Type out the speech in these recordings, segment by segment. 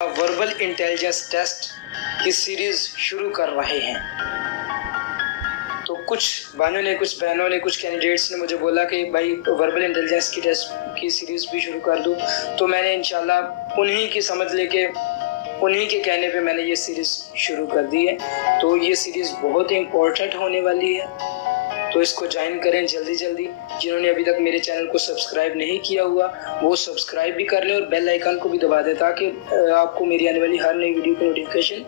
Verbal intelligence test की series शुरू कर रहे हैं। तो कुछ भाइयों ने, कुछ बहनों ने, कुछ कैंडिडेट्स ने मुझे बोला कि भाई वर्बल इंटेलिजेंस की टेस्ट की सीरीज भी शुरू कर दूं, तो मैंने इंशाल्लाह उन्हीं की समझ लेके उन्हीं के कहने पे मैंने ये सीरीज शुरू कर दी है। तो ये सीरीज बहुत ही इम्पोर्टेंट होने वाली है, तो इसको ज्वाइन करें जल्दी जल्दी। जिन्होंने अभी तक मेरे चैनल को सब्सक्राइब नहीं किया हुआ वो सब्सक्राइब भी कर लें और बेल आइकन को भी दबा दें ताकि आपको मेरी आने वाली हर नई वीडियो की नोटिफिकेशन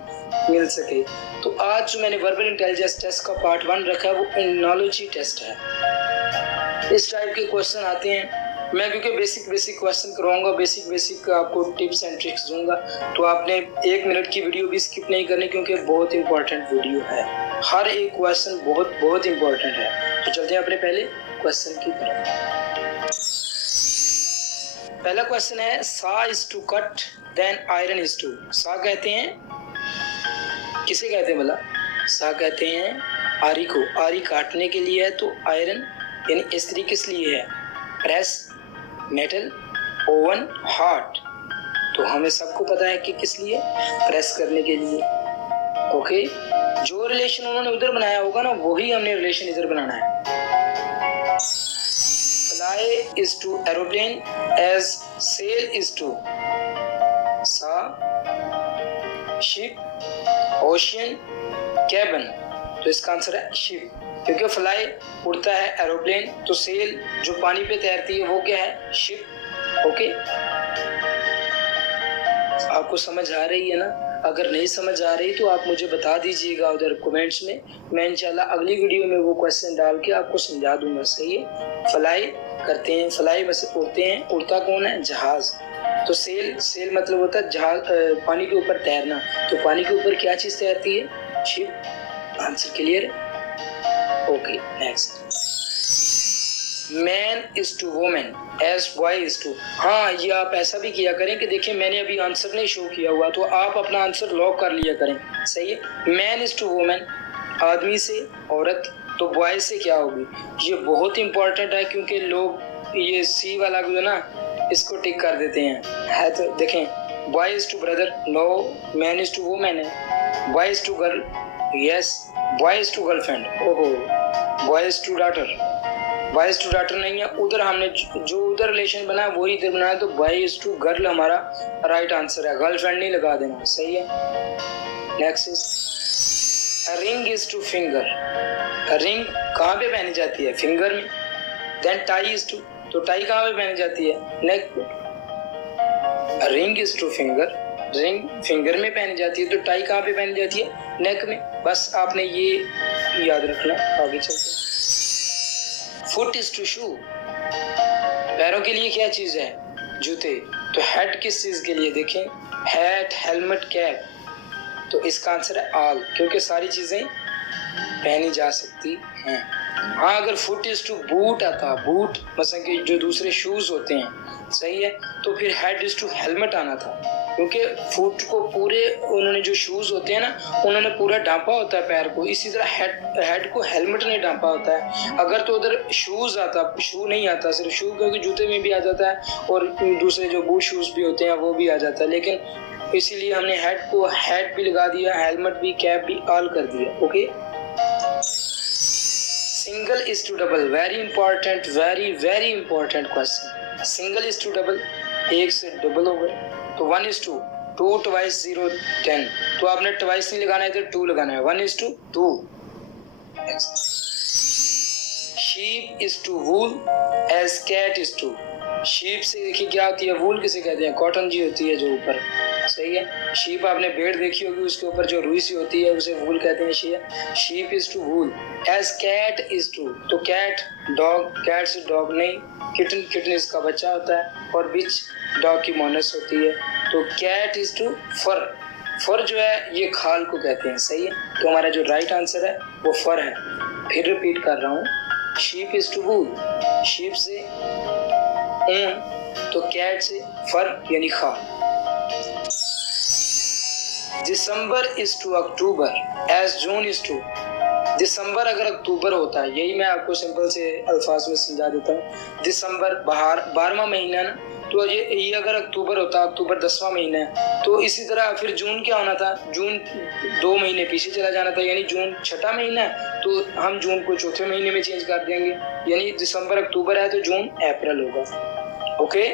मिल सके। तो आज जो मैंने वर्बल इंटेलिजेंस टेस्ट का पार्ट 1 रखा है वो एनोलॉजी टेस्ट है। इस टाइप के क्वेश्चन आते हैं। मैं क्योंकि बेसिक क्वेश्चन करवाऊंगा, बेसिक आपको टिप्स एंड ट्रिक्स दूंगा, तो आपने 1 मिनट की वीडियो भी स्किप नहीं करनी क्योंकि बहुत इंपॉर्टेंट वीडियो है। हर एक क्वेश्चन बहुत इंपॉर्टेंट है। तो चलते हैं अपने पहले क्वेश्चन की तरफ। पहला क्वेश्चन है saw is to cut then iron is to. Saw कहते हैं, किसे कहते हैं भला? सा कहते हैं आरी को। आरी काटने के लिए है, तो आयरन यानी स्त्री किस लिए है? Press, metal, oven, heart. तो हमें सबको पता है कि किस लिए? प्रेस करने के लिए। ओके, जो रिलेशन उन्होंने उधर बनाया होगा ना वही हमने रिलेशन इधर बनाना है। Fly is to aeroplane as sail is to saw ship, ocean, cabin. तो इसका आंसर है शिप, क्योंकि फ्लाई उड़ता है एरोप्लेन, तो सेल जो पानी पे तैरती है वो क्या है? शिप। ओके, आपको समझ आ रही है ना? अगर नहीं समझ आ रही तो आप मुझे बता दीजिएगा उधर कमेंट्स में। मैं इंशाल्लाह अगली वीडियो में वो क्वेश्चन डाल के आपको समझा दूंगा। सही है? फ्लाई करते हैं, फ्लाई बस उड़ते हैं। उड़ता कौन है? जहाज। तो सेल मतलब होता है जहाज, पानी के ऊपर तैरना। तो पानी के ऊपर क्या चीज तैरती है? शिप। आंसर क्लियर है? Okay, next. Man is to women as boy is to. हाँ, ये आप ऐसा भी किया करें कि देखिए मैंने अभी आंसर नहीं शो किया हुआ, तो आप अपना आंसर लॉक कर लिया करें। सही है? मैन इज टू वुमेन, आदमी से औरत, तो बॉय से क्या होगी? ये बहुत इंपॉर्टेंट है क्योंकि लोग ये सी वाला जो है ना इसको टिक कर देते हैं। तो देखें, boy is to brother, no, man is to women है। Boy is to girl, yes. Boy is to girlfriend, ओहो। Boy is to daughter, boy is to daughter नहीं है। उधर हमने जो उधर रिलेशन बनाया वही इधर बनाया, तो बॉय इज टू गर्ल हमारा राइट आंसर है। गर्लफ्रेंड नहीं लगा देना। सही है? Next is ring is two finger. Ring कहाँ पे पहनी जाती है? फिंगर में। देन टाई इज टू, तो टाई कहाँ पे पहनी जाती है? नेक पे। Ring is two finger, ring finger में पहनी जाती है, तो टाई कहाँ पे पहनी जाती है? नेक में। बस आपने ये याद रखना। आगे चलते हैं। फुट इज टू शू। पैरों के लिए क्या चीज है? जूते। तो हेड किस चीज के लिए? देखें, हैट, हेलमेट, कैप। तो इसका आंसर है ऑल, क्योंकि सारी चीजें पहनी जा सकती हैं। हाँ, अगर फुट इज टू बूट आता, बूट मतलब कि जो दूसरे शूज होते हैं, सही है, तो फिर हेड इज टू हेलमेट आना था, क्योंकि फुट को पूरे उन्होंने जो शूज होते हैं ना उन्होंने पूरा ढांपा होता है पैर को। इसी तरह हेड को हेलमेट नहीं ढांपा होता है। अगर तो उधर शूज आता, शू नहीं आता, सिर्फ शू क्योंकि जूते में भी आ जाता है और दूसरे जो बूट शूज भी होते हैं वो भी आ जाता है, लेकिन इसीलिए हमने हेड को हेड भी लगा दिया, हेलमेट भी, कैप भी, ऑल कर दिया। Okay, single is to double. Very important, very important question. Single is to double, एक से डबल हो गए, तो 1 इज टू 2 ट्वाइस 0 10। तो आपने ट्वाइस नहीं लगाना है, इधर 2 लगाना है। 1 is to 2। Sheep is to wool as cat is to. Sheep से देखिए क्या होती है? वूल किसे कहते हैं? कॉटन जी होती है जो ऊपर। सही है? शीप आपने भेड़ देखी होगी, उसके ऊपर जो रुई सी होती है उसे वूल कहते हैं। Sheep is to wool as cat is to. तो कैट डॉग, कैट से डॉग नहीं, किटन इसका बच्चा होता है, और बिच डॉग की मोनस होती है। तो कैट इज टू फर। फर जो है ये खाल को कहते हैं। सही है? तो हमारा जो राइट आंसर है वो फर है। फिर रिपीट कर रहा हूँ, sheep is to wool, sheep से ऊन, तो कैट से फर यानी खाल। December is to October as June is to. दिसंबर अगर अक्टूबर होता है, यही मैं आपको सिंपल से अल्फाज में समझा देता हूँ। दिसंबर 12वां महीना ना, तो ये अगर अक्टूबर होता, अक्टूबर 10वां महीना है, तो इसी तरह फिर जून क्या होना था, जून 2 महीने पीछे चला जाना था, यानी जून 6वां महीना है तो हम जून को चौथे महीने में चेंज कर देंगे, यानी दिसंबर अक्टूबर है तो जून अप्रैल होगा। ओके,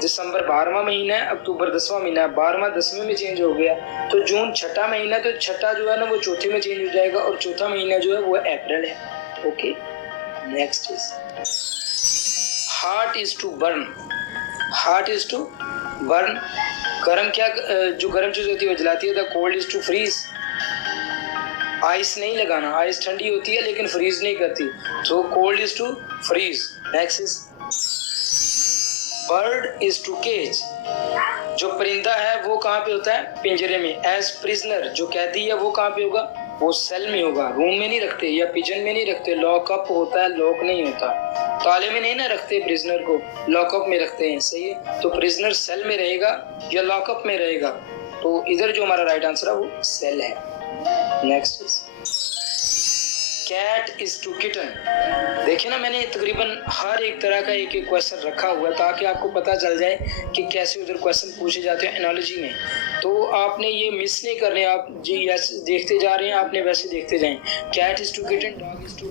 दिसंबर 12वां महीना है, अक्टूबर 10वां महीना है, 12वां 10वें में चेंज हो गया तो जून 6वां महीना, तो 6वां जो है ना वो चौथे में चेंज हो जाएगा और चौथा महीना जो है वो अप्रैल है। Okay, next is heart is to burn. Heart is to burn, गर्म क्या, जो गर्म चीज होती है वो जलाती है। The cold is to freeze, ice नहीं लगाना, आइस ठंडी होती है लेकिन फ्रीज नहीं करती, तो cold is to freeze. Next is bird is to cage, जो परिंदा है वो कहाँ पे होता है, पिंजरे में। एज प्रिजनर, जो कैदी है वो कहाँ पे होगा, वो सेल में होगा, रूम में नहीं रखते या पिजन में नहीं रखते, लॉकअप होता है, लॉक नहीं होता, ताले में नहीं ना रखते प्रिजनर को, लॉकअप में रखते हैं। सही है, तो प्रिजनर सेल में रहेगा या लॉकअप में रहेगा, तो इधर जो हमारा राइट आंसर है वो सेल है। Next is cat is to kitten. देखिए ना, मैंने तकरीबन हर एक तरह का एक एक क्वेश्चन रखा हुआ है ताकि आपको पता चल जाए कि कैसे उधर क्वेश्चन पूछे जाते हैं एनालॉजी में, तो आपने ये मिस नहीं करने, आप जी ऐसे देखते जा रहे हैं, आपने वैसे देखते जाएं। Cat is to kitten, dog is to,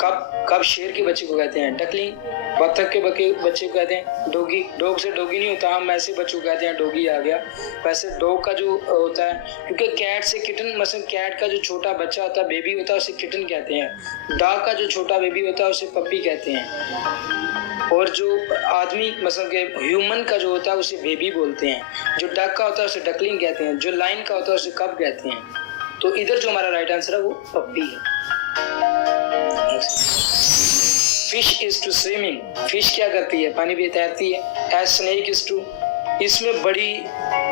कब शेर के बच्चे को कहते हैं डकलिंग, बत्तख के बच्चे को कहते हैं डोगी, डॉग से डोगी नहीं होता, हम ऐसे बच्चों को कहते हैं डोगी आ गया। वैसे डॉग का जो होता है, क्योंकि कैट से किटन, मतलब कैट का जो छोटा बच्चा होता है, बेबी होता है, उसे किटन कहते हैं। डॉग का जो छोटा बेबी होता है उसे पप्पी कहते हैं, और जो आदमी मतलब के ह्यूमन का जो होता है उसे बेबी बोलते हैं, जो डक का होता है उसे डकलिंग कहते हैं, जो लाइन का होता है उसे कब कहते हैं। तो इधर जो हमारा राइट आंसर है वो पप्पी है। Fish is to swimming, fish क्या करती है, पानी में तैरती है। एज स्नेक इज टू, इसमें बड़ी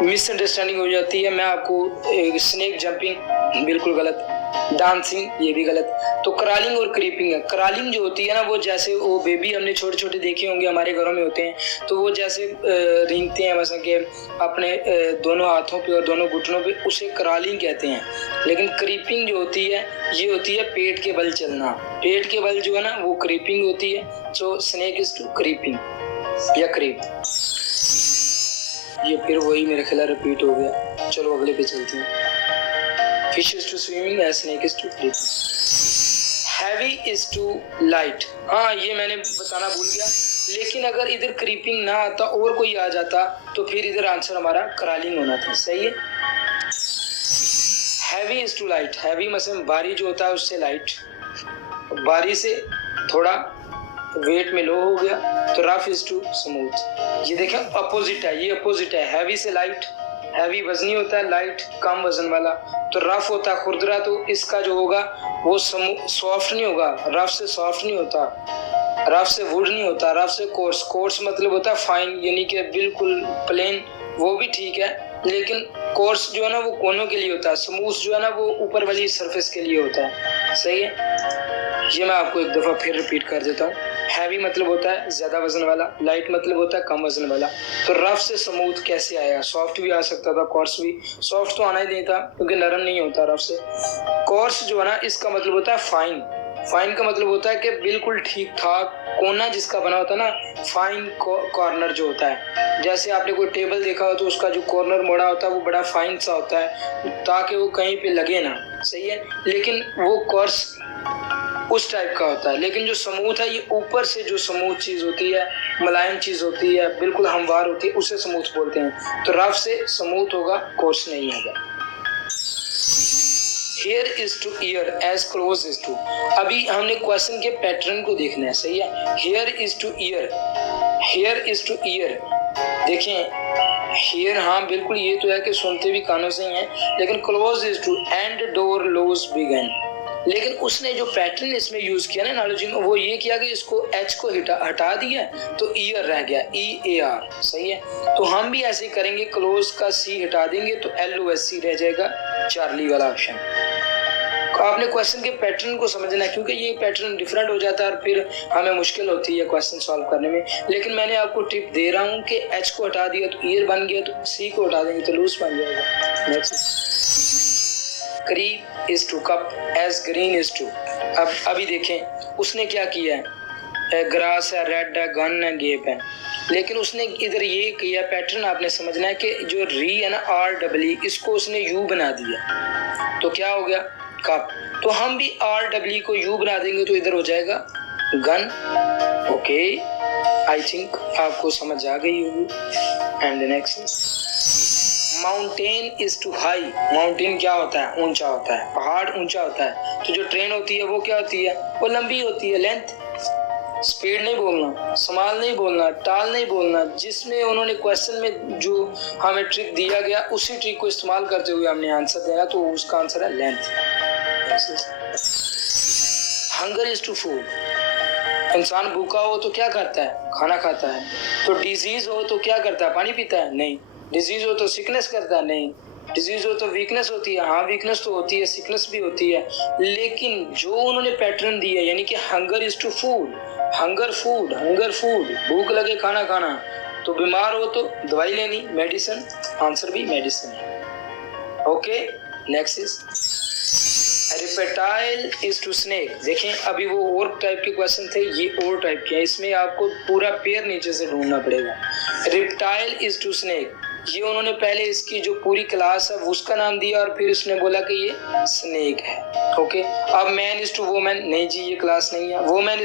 मिसअंडरस्टैंडिंग हो जाती है। मैं आपको स्नेक जंपिंग बिल्कुल गलत, डांसिंग ये भी गलत। तो क्रॉलिंग और क्रीपिंग है। क्रॉलिंग जो होती है ना, वो जैसे वो बेबी हमने छोटे छोटे देखे होंगे, हमारे घरों में होते हैं, तो वो जैसे रेंगते हैं मतलब कि अपने दोनों हाथों पे और दोनों घुटनों पे, उसे क्रॉलिंग कहते हैं। लेकिन क्रीपिंग जो होती है ये होती है पेट के बल चलना, पेट के बल जो है ना वो क्रीपिंग होती है। सो स्नेक इज टू क्रीपिंग या क्रीप। ये फिर वही मेरे ख्याल रिपीट हो गया। चलो अगले पे चलते हैं। Fish is to swimming, as snake is to creeping. Heavy is to light. हाँ, ये मैंने बताना भूल गया, लेकिन अगर इधर क्रीपिंग ना आता और कोई आ जाता तो फिर इधर आंसर हमारा क्रॉलिंग होना था। सही है। Heavy is to light. Heavy मतलब भारी जो होता है उससे लाइट, भारी से थोड़ा वेट में लो हो गया, तो रफ इज टू स्मूथ। ये देखें अपोजिट है, ये अपोजिट है। हैवी से लाइट, हैवी वजनी होता है, लाइट कम वजन वाला। तो रफ होता है खुरदरा, तो इसका जो होगा वो सॉफ्ट नहीं होगा, रफ से सॉफ्ट नहीं होता, रफ से वुड नहीं होता, रफ से कोर्स। कोर्स मतलब होता है फाइन, यानी कि बिल्कुल प्लेन, वो भी ठीक है, लेकिन कोर्स जो है ना वो कोनों के लिए होता है, स्मूथ जो है ना वो ऊपर वाली सरफेस के लिए होता है। सही है। ये मैं आपको एक दफा फिर रिपीट कर देता हूँ। हैवी मतलब होता है ज्यादा वजन वाला, लाइट मतलब होता है कम वजन वाला। तो रफ से स्मूथ कैसे आया, सॉफ्ट भी आ सकता था, कोर्स भी। सॉफ्ट तो आना ही नहीं था क्योंकि नरम नहीं होता रफ से। कोर्स जो है ना इसका मतलब होता है फाइन। फाइन का मतलब होता है कि बिल्कुल ठीक ठाक कोना जिसका बना होता है ना, फाइन कॉर्नर जो होता है। जैसे आपने कोई टेबल देखा हो तो उसका जो कॉर्नर मोड़ा होता है वो बड़ा फाइन सा होता है ताकि वो कहीं पे लगे ना। सही है। लेकिन वो कोर्स उस टाइप का होता है। लेकिन जो स्मूथ है ये ऊपर से जो स्मूथ चीज होती है, मुलायम चीज होती है, बिल्कुल हमवार होती है, उसे स्मूथ बोलते हैं। तो रफ से स्मूथ होगा, कोर्स नहीं होगा। Here is to ear as close is to। अभी हमने क्वेश्चन के पैटर्न को देखना है। सही है। Here is to ear, here is to ear। देखें here, हाँ बिल्कुल ये तो है कि सुनते भी कानों से ही हैं, लेकिन close is to and door close begin। लेकिन उसने जो पैटर्न इसमें यूज किया ना एनालॉजी में, वो ये किया कि इसको एच को हटा दिया तो ईयर रह गया, EAR। सही है। तो हम भी ऐसे करेंगे, क्लोज का सी हटा देंगे तो LOSC रह जाएगा, चार्ली वाला ऑप्शन। आपने क्वेश्चन के पैटर्न को समझना है, क्योंकि ये पैटर्न डिफरेंट हो जाता है और फिर हमें मुश्किल होती है क्वेश्चन सॉल्व करने में। लेकिन मैंने आपको टिप दे रहा हूँ कि एच को हटा दिया तो ईयर बन गया, तो सी को हटा देंगे तो लूज बन जाएगा। Next, creep is to cup as green is to. अभी देखें उसने क्या किया है, ग्रास है, रेड है, गन है, गेप है। लेकिन उसने इधर ये किया, पैटर्न आपने समझना है कि जो री है ना REE, इसको उसने यू बना दिया, तो क्या हो गया कप। तो हम भी REE को यू बना देंगे तो इधर हो जाएगा गन। ओके, आई थिंक आपको समझ आ गई होगी। And next, mountain is to high. Mountain क्या होता है, ऊंचा होता है, पहाड़ ऊंचा होता है। तो जो ट्रेन होती है वो क्या होती है, वो लंबी होती है, लेंथ। स्पीड नहीं बोलना, स्मॉल नहीं बोलना, टाल नहीं बोलना, जिसमें उन्होंने क्वेश्चन में जो हमें ट्रिक दिया गया उसी ट्रिक को इस्तेमाल करते हुए हमने आंसर देना, तो उसका आंसर है length. Hunger is to food. इंसान भूखा हो तो क्या करता है, खाना खाता है। तो डिजीज हो तो क्या करता है, पानी पीता है, नहीं। डिजीज हो तो सिकनेस करता है, नहीं। डिजीज हो तो वीकनेस होती है, हाँ वीकनेस तो होती है, सिकनेस भी होती है। लेकिन जो उन्होंने पैटर्न दिया, यानी कि hunger is to food, hunger food, hunger food, भूख लगे खाना खाना, तो बीमार हो तो दवाई लेनी, मेडिसिन, आंसर भी मेडिसिन है। Okay, next is reptile is to snake. देखें अभी वो और टाइप के क्वेश्चन थे, ये और टाइप के हैं, इसमें आपको पूरा पेयर नीचे से ढूंढना पड़ेगा। रेप्टाइल इज टू स्नेक, ये उन्होंने पहले इसकी जो पूरी क्लास है उसका नाम दिया और फिर उसने बोला कि ये स्नेक है। ओके, अब मैन इज टू वोमेन, नहीं जी ये क्लास नहीं है। वोमेन